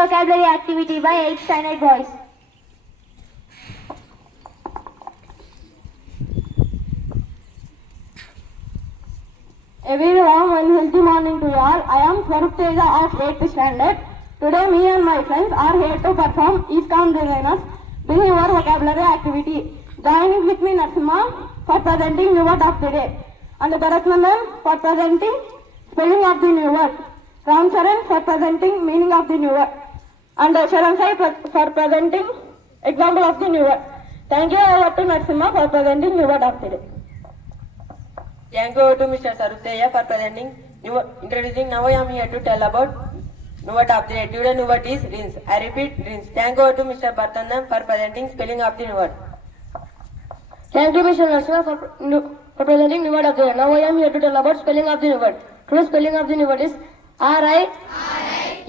vocabulary activity by 8th standard boys. A very warm and healthy morning to all. I am Swarup of 8th standard. Today me and my friends are here to perform Eastcom designers behavior vocabulary activity. Joining with me Narsimha for presenting new word of the day, and Bharatnandan for presenting spelling of the new word, Ram Charan for presenting meaning of the new word, and Sharan Sai for presenting example of the new word. Thank you over to Narsimha for presenting new word of the day. Thank you to Mr. Saruteya for presenting introducing. Now I am here to tell about new word of the day. Today new word is rinse. I repeat, rinse. Thank you to Mr. Bhartanam for presenting spelling of the new word. Thank you, Mr. Narsimha, for presenting new word of the day. Now I am here to tell about spelling of the new word. Today's spelling of the new word is R-I-N-S-E.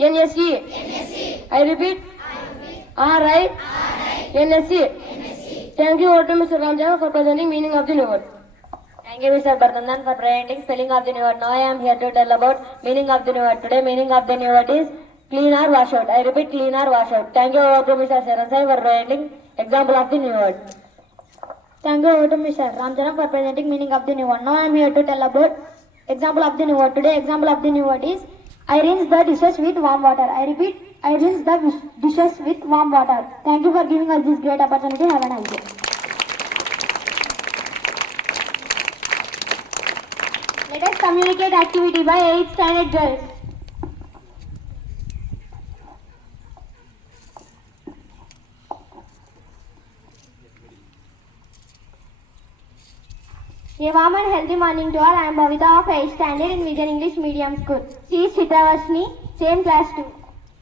I repeat, R-I-N-S-E. Thank you to Mr. Ramjan for presenting meaning of the new word. Thank you, Mr. Bhartanam, for presenting spelling of the new word. Now I am here to tell about meaning of the new word. Today meaning of the new word is clean or wash out. I repeat, clean or wash out. Thank you to Mr. Saransai for presenting example of the new word. Thank you to Mr. Ramcharan for presenting meaning of the new word. Now I am here to tell about example of the new word. Today example of the new word is I rinse the dishes with warm water. I repeat, I rinse the dishes with warm water. Thank you for giving us this great opportunity. Have a nice day. Let us communicate activity by 8th standard girls. A warm and healthy morning to all. I am Bhavita of 8th standard in Vision English Medium School. She is Chitravashni, same class 2.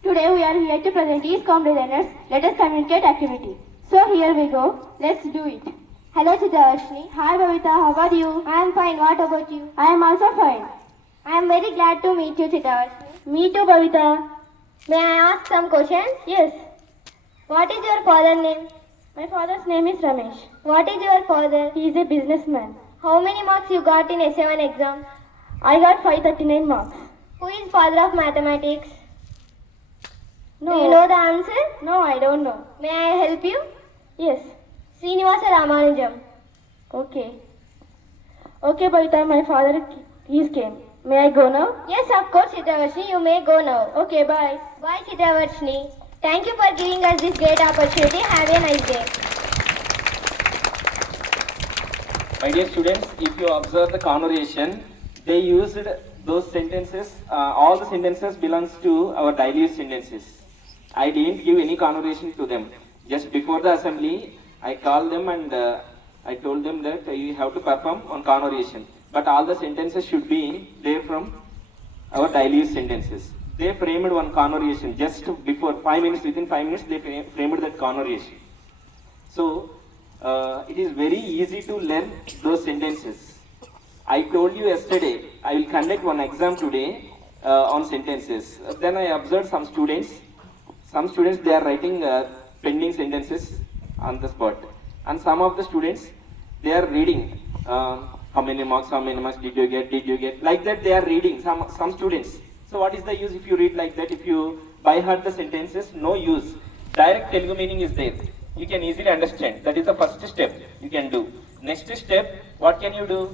Today we are here to present Eastcom designers. Let us communicate activity. So here we go. Let's do it. Hello Chitravashni. Hi Bhavita, how are you? I am fine. What about you? I am also fine. I am very glad to meet you, Chitravashni. Me too, Bhavita. May I ask some questions? Yes. What is your father's name? My father's name is Ramesh. What is your father? He is a businessman. How many marks you got in S7 exam? I got 539 marks. Who is father of mathematics? No. Do you know the answer? No, I don't know. May I help you? Yes. Srinivasa Ramanujam. Okay. Okay, Bhavita, my father came. May I go now? Yes, of course, Chitravashni, you may go now. Okay, bye. Bye, Chitravashni. Thank you for giving us this great opportunity. Have a nice day. My dear students, if you observe the conversation, they used those sentences, all the sentences belongs to our daily use sentences. I didn't give any conversation to them. Just before the assembly, I called them and I told them that you have to perform on conversation. But all the sentences should be there from our daily use sentences. They framed one conversation just before 5 minutes, within 5 minutes they framed that conversation. So, it is very easy to learn those sentences. I told you yesterday, I will conduct one exam today on sentences. Then I observed some students they are writing pending sentences on the spot. And some of the students, they are reading how many marks did you get, like that they are reading, some students. So what is the use if you read like that? If you by heart the sentences, no use. Direct Telugu meaning is there. You can easily understand. That is the first step you can do. Next step, what can you do?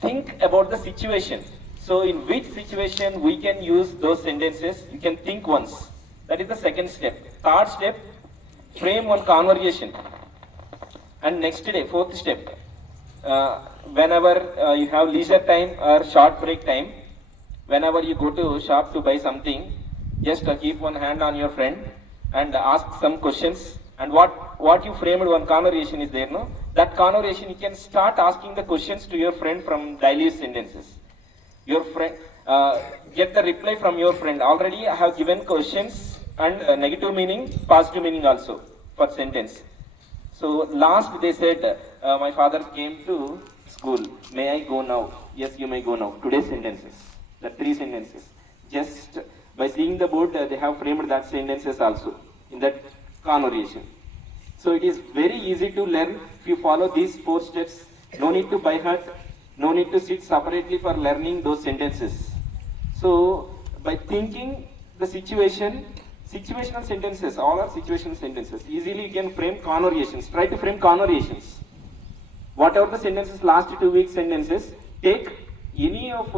Think about the situation. So in which situation we can use those sentences, you can think once. That is the second step. Third step, frame one conversation. And next day, fourth step, whenever you have leisure time or short break time, whenever you go to shop to buy something, just keep one hand on your friend and ask some questions. And what you framed one conversation is there, no? That conversation you can start asking the questions to your friend from daily sentences. Your friend, get the reply from your friend. Already I have given questions and negative meaning, positive meaning also for sentence. So last they said, my father came to school. May I go now? Yes, you may go now. Today's sentences, the 3 sentences. Just by seeing the board, they have framed that sentences also in that conversation. So it is very easy to learn if you follow these 4 steps. No need to by heart, no need to sit separately for learning those sentences. So by thinking the situation, Situational sentences, all are situational sentences. Easily you can frame conversations. Try to frame conversations. Whatever the sentences, last 2 weeks sentences, take any of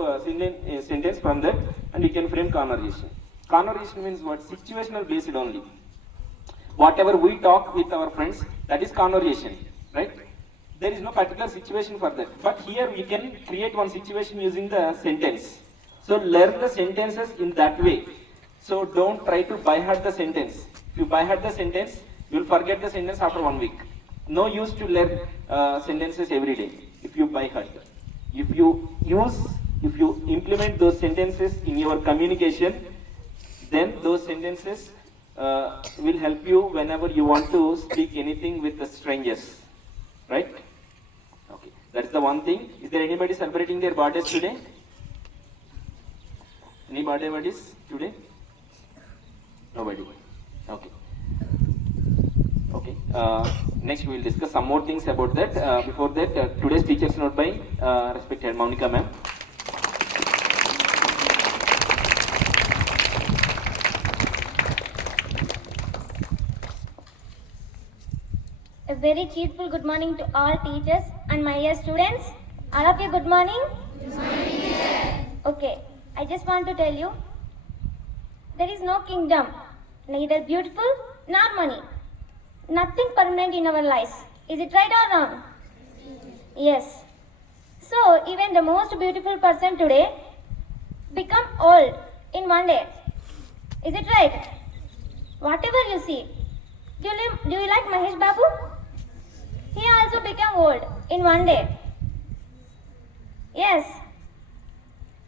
sentence from that and you can frame conversation. Conversation means what? Situational based only. Whatever we talk with our friends, that is conversation, right? There is no particular situation for that. But here we can create one situation using the sentence. So learn the sentences in that way. So don't try to by heart the sentence. If you by heart the sentence, you will forget the sentence after 1 week. No use to learn sentences every day if you by heart. If you implement those sentences in your communication, then those sentences will help you whenever you want to speak anything with the strangers, right? Okay, that's the one thing. Is there anybody celebrating their birthdays today? Any birthday parties today? Nobody. Okay. Okay. Next we will discuss some more things about that. Before that, today's teacher's note by respected Monica ma'am. A very cheerful good morning to all teachers and my dear students. All of you, good morning. Good morning, teacher. Okay, I just want to tell you, there is no kingdom, neither beautiful nor money. Nothing permanent in our lives. Is it right or wrong? Yes. So, even the most beautiful person today become old in one day. Is it right? Whatever you see. Do you like Mahesh Babu? He also became old in one day. Yes.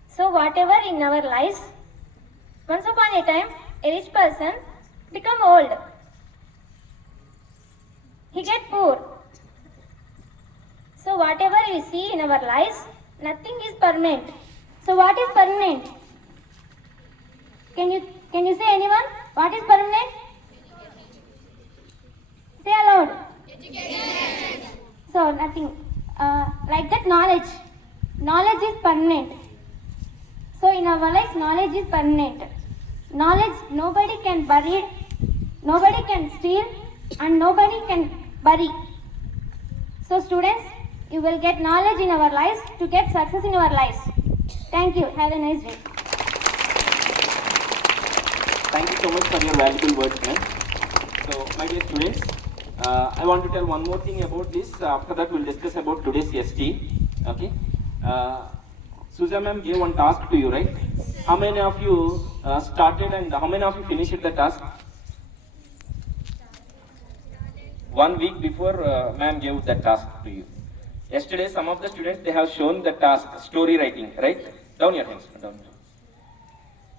So whatever in our lives, once upon a time, a rich person become old. He get poor. So whatever we see in our lives, nothing is permanent. So what is permanent? Can you say anyone? What is permanent? Say aloud. Education. So nothing. Like that, knowledge. Knowledge is permanent. So in our lives, knowledge is permanent. Knowledge, nobody can bury it, nobody can steal, and nobody can bury. So students, you will get knowledge in our lives to get success in our lives. Thank you. Have a nice day. Thank you so much for your valuable words, ma'am. So, my dear students, I want to tell one more thing about this. After that, we'll discuss about today's ST. Okay. Susan ma'am gave one task to you, right? How many of you started and how many of you finished the task? 1 week before ma'am gave that task to you. Yesterday, some of the students, they have shown the task, story writing, right? Down your hands, down.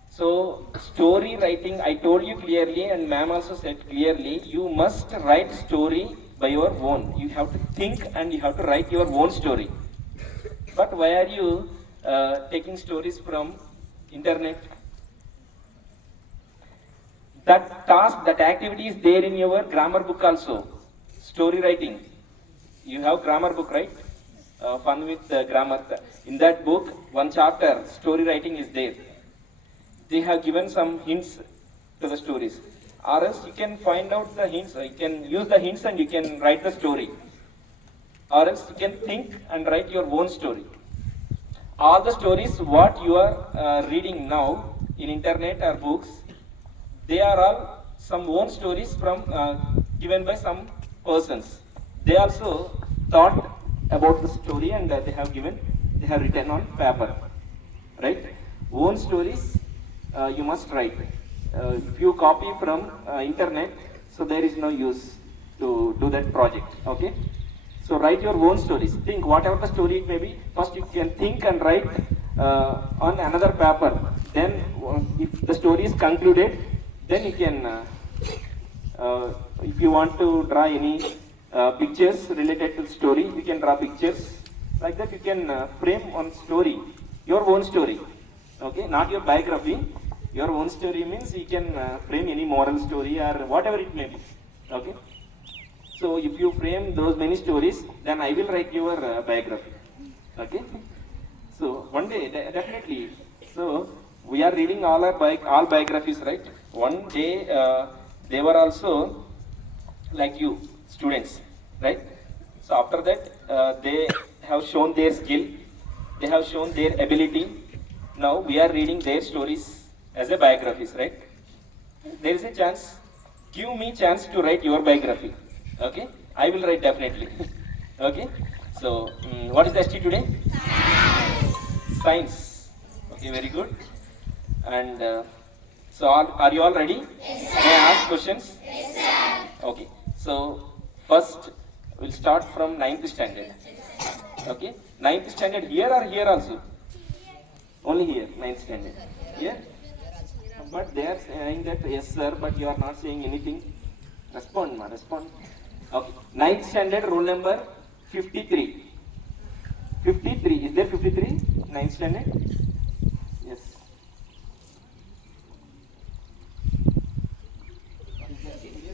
So, story writing, I told you clearly and ma'am also said clearly, you must write story by your own. You have to think and you have to write your own story. But why are you taking stories from internet? That task, that activity is there in your grammar book also. Story writing. You have grammar book, right? Fun with grammar. In that book, one chapter, story writing is there. They have given some hints to the stories. Or else you can find out the hints, you can use the hints and you can write the story. Or else you can think and write your own story. All the stories what you are reading now in internet or books, they are all some own stories from given by some persons. They also thought about the story and they have written on paper, right? Own stories you must write. If you copy from internet, so there is no use to do that project, okay? So write your own stories. Think whatever the story it may be. First you can think and write on another paper. Then if the story is concluded, then you can, if you want to draw any pictures related to the story, you can draw pictures. Like that you can frame on story, your own story. Okay, not your biography. Your own story means you can frame any moral story or whatever it may be. Okay. So if you frame those many stories, then I will write your biography. Okay. So one day, definitely. So we are reading all biographies, right? One day they were also like you, students, right? So after that, they have shown their skill, they have shown their ability. Now we are reading their stories as a biographies, right? There is a chance. Give me chance to write your biography. Okay, I will write definitely. Okay. So what is the ST today? Science. Okay, very good. And so are you all ready? Yes, sir. May I ask questions? Yes, sir. Okay. So first we'll start from 9th standard. Okay. 9th standard here or here also? Only here, 9th standard. Here? But they are saying that yes sir, but you are not saying anything. Respond, ma, respond. Okay. 9th standard, roll number 53. 53. Is there 53? 9th standard? Yes.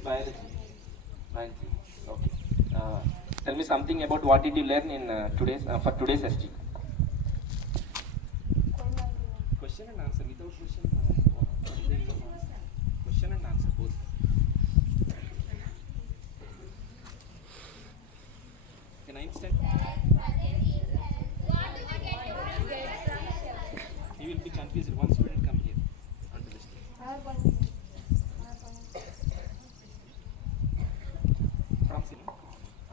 Biology. Okay. Tell me something about what did you learn in for today's ST. Question and answer. Without question, question and answer both. Can I understand? You will be confused. One student come here onto the stage. From Sinu,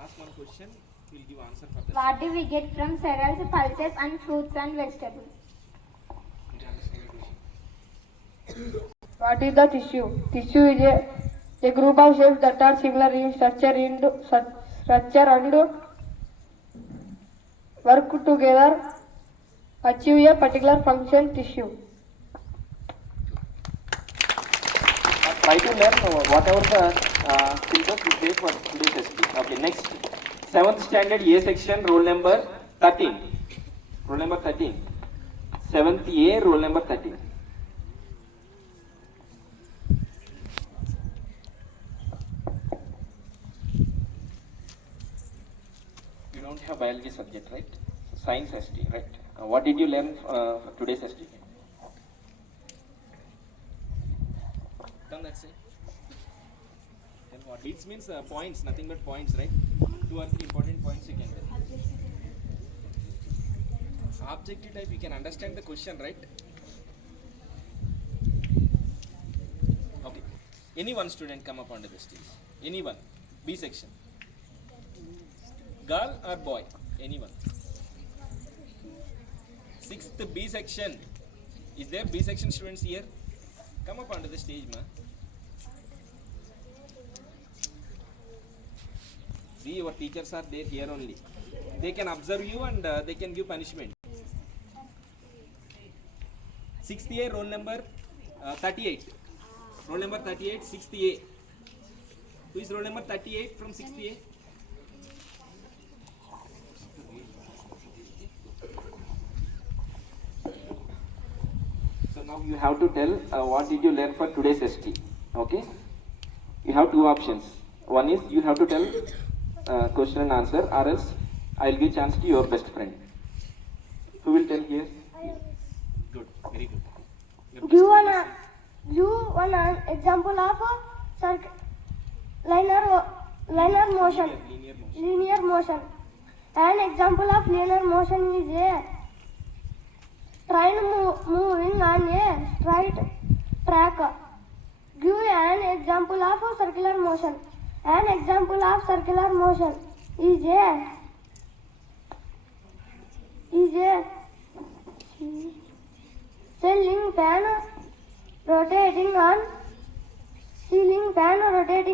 ask one question. He will give answer for that. What do we get from cereals, pulses, and fruits and vegetables? Did you understand the question? What is the tissue? Tissue is a group of cells that are similar in structure and work together achieve a particular function. Tissue. Try to learn whatever the syllabus is there for today's ST. Okay, next. 7th standard A section, roll number 13. Roll number 13. 7th A, roll number 13. You don't have biology subject, right? Science ST, right? What did you learn today's ST? That's it. Then what? It means points, nothing but points, right? 2 or 3 important points you can tell. Objective type, you can understand the question, right? Okay. Any one student come up onto the stage. Anyone. B section. Girl or boy? Anyone. 6th B section. Is there B section students here? Come up onto the stage, ma. See, your teachers are there here only. They can observe you and they can give punishment. 6th A, roll number 38. Roll number 38, 6th A. Who is roll number 38 from 6th A? So now you have to tell what did you learn for today's ST. Okay? You have 2 options. One is you have to tell question and answer, or else I will give chance to your best friend. Who will tell here? Good, very good. Give one example of a linear motion. Linear motion. An example of linear motion is a train moving on a straight track. Give an example of a circular motion. An example of circular motion is a ceiling fan rotating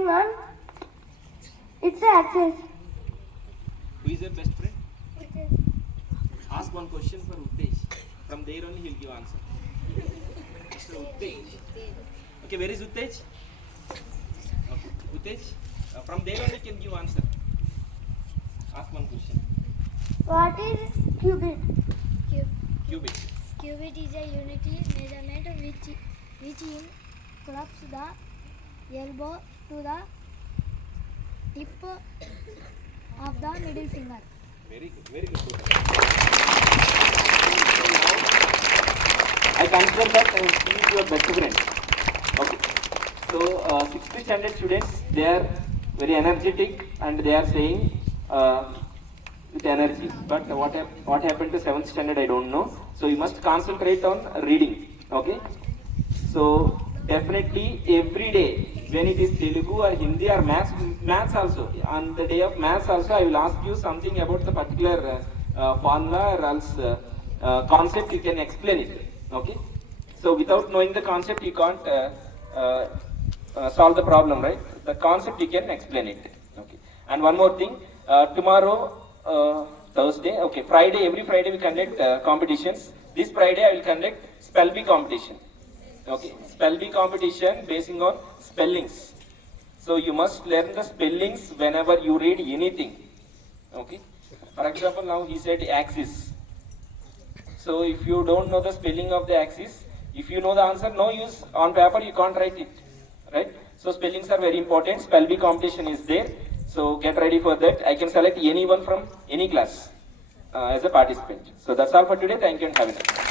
on its axis. Who is your best friend? Ask one question for Uttej. From there only he will give answer. Mr. Uttej. Okay, where is Uttej? Okay. Uttej, from there only can give answer. Ask one question. What is qubit? Qubit. Qubit is a unity measurement which includes the elbow to the tip of the middle finger. Very good, very good. I consider that he is your best friend. Okay. So, 6th standard students, they are very energetic and they are saying with energy. But what happened to 7th standard, I don't know. So, you must concentrate on reading. Okay. So, definitely every day, when it is Telugu or Hindi or maths also, on the day of maths also, I will ask you something about the particular formula or else concept, you can explain it. Okay. So, without knowing the concept, you can't solve the problem, right? The concept you can explain it. Okay. And one more thing, tomorrow, Thursday, okay, Friday, every Friday we conduct competitions. This Friday I will conduct spell bee competition. Okay, spell bee competition basing on spellings. So you must learn the spellings whenever you read anything. Okay. For example, now he said axis. So if you don't know the spelling of the axis, if you know the answer, no use on paper, you can't write it, right? So spellings are very important. Spell bee competition is there. So get ready for that. I can select anyone from any class as a participant. So that's all for today. Thank you and have a nice day.